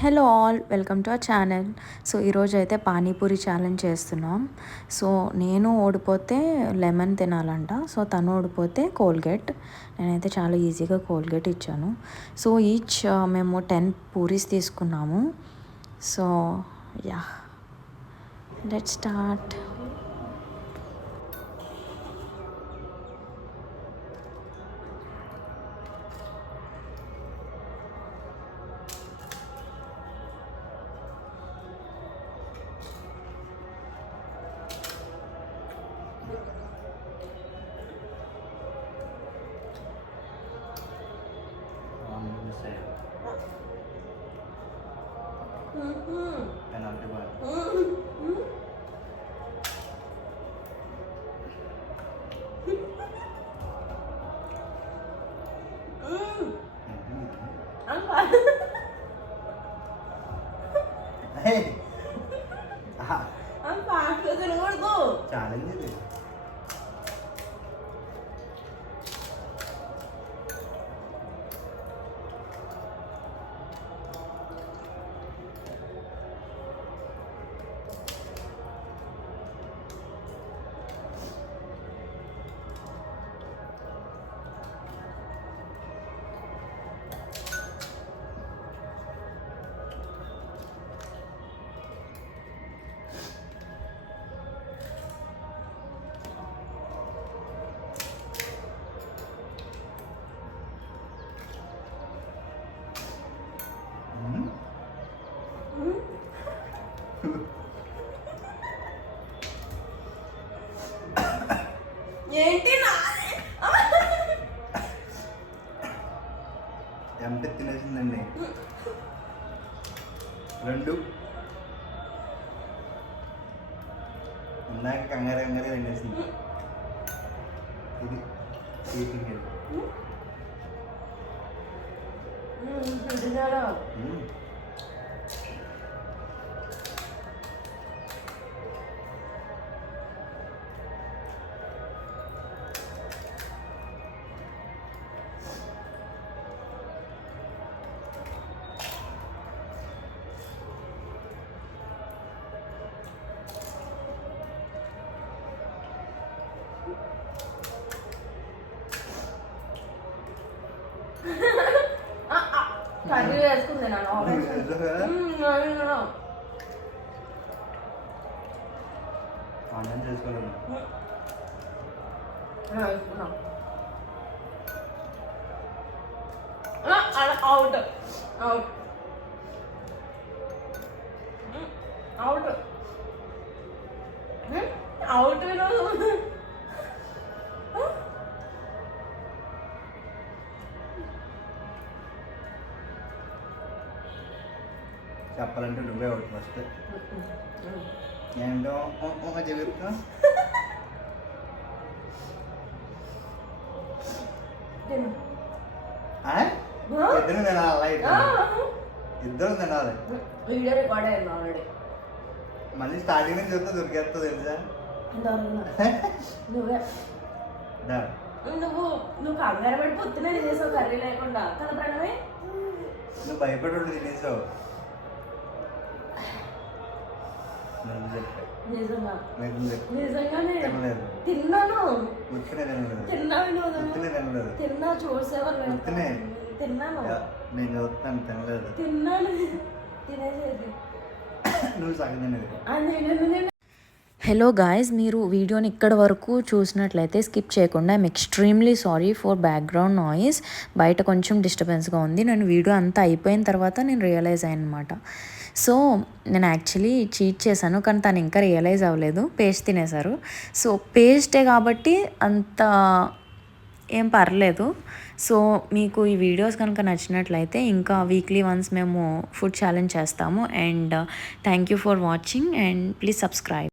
Hello all, welcome to our channel. So ఈరోజు అయితే panipuri challenge చేస్తున్నాం. సో నేను ఓడిపోతే లెమన్ తినాలంట, సో తను ఓడిపోతే కోల్గేట్. నేనైతే చాలా ఈజీగా కోల్గేట్ ఇచ్చాను. సో ఈచ్ మేము 10 పూరీస్ తీసుకున్నాము. So yeah, let's start. Penalty ball. Hey, apa? Kau dengar tu? challenge itu. ఏంటి ఎంపీ తినేసిందండి. 2 ఇందాక కంగారు తినేసింది. ఇది చీటింగ్. కర్రీ వేసుకుంది నాన్న ఆన్లైన్ చేసుకోలేదు. వేసుకున్నాం అవుట్ అవుట్ అవుట్ అవుట్ చెప్పాలంటే నువ్వే ఒకటి ఫస్ట్. ఏంటో చెబుతా. ఇద్దరు తినాలి, ఇద్దరు తినాలి. వీడియో రికార్డ్ అయింది ఆల్రెడీ. మళ్ళీ స్టార్టింగ్ నుంచి చూస్తే దొరికేస్తా తెలుసా. నువ్వే నువ్వు కంగారు పడి పొద్దునే తినేసావు కర్రీ లేకుండా కదా ప్రణవే. నువ్వు భయపడి తినేసావు. తిన్నాను తినలేదు. చూసేవాళ్ళు తిన్నాను నేను చూస్తాను. తినలేదు. తిన్నాను తినేసేది నువ్వు సగం తినలేదు. హలో గాయస్, మీరు వీడియోని ఇక్కడ వరకు చూసినట్లయితే స్కిప్ చేయకుండా I'm extremely sorry for background noise. బయట కొంచెం డిస్టర్బెన్స్గా ఉంది. నేను వీడియో అంతా అయిపోయిన తర్వాత నేను రియలైజ్ అయ్యాను అనమాట. సో నేను యాక్చువల్లీ చీట్ చేశాను, కానీ తను ఇంకా రియలైజ్ అవ్వలేదు. పేస్ట్ తినేశారు. సో పేస్టే కాబట్టి అంత ఏం పర్లేదు. సో మీకు ఈ వీడియోస్ కనుక నచ్చినట్లయితే ఇంకా వీక్లీ వన్స్ మేము ఫుడ్ ఛాలెంజ్ చేస్తాము. And thank you for watching and please subscribe.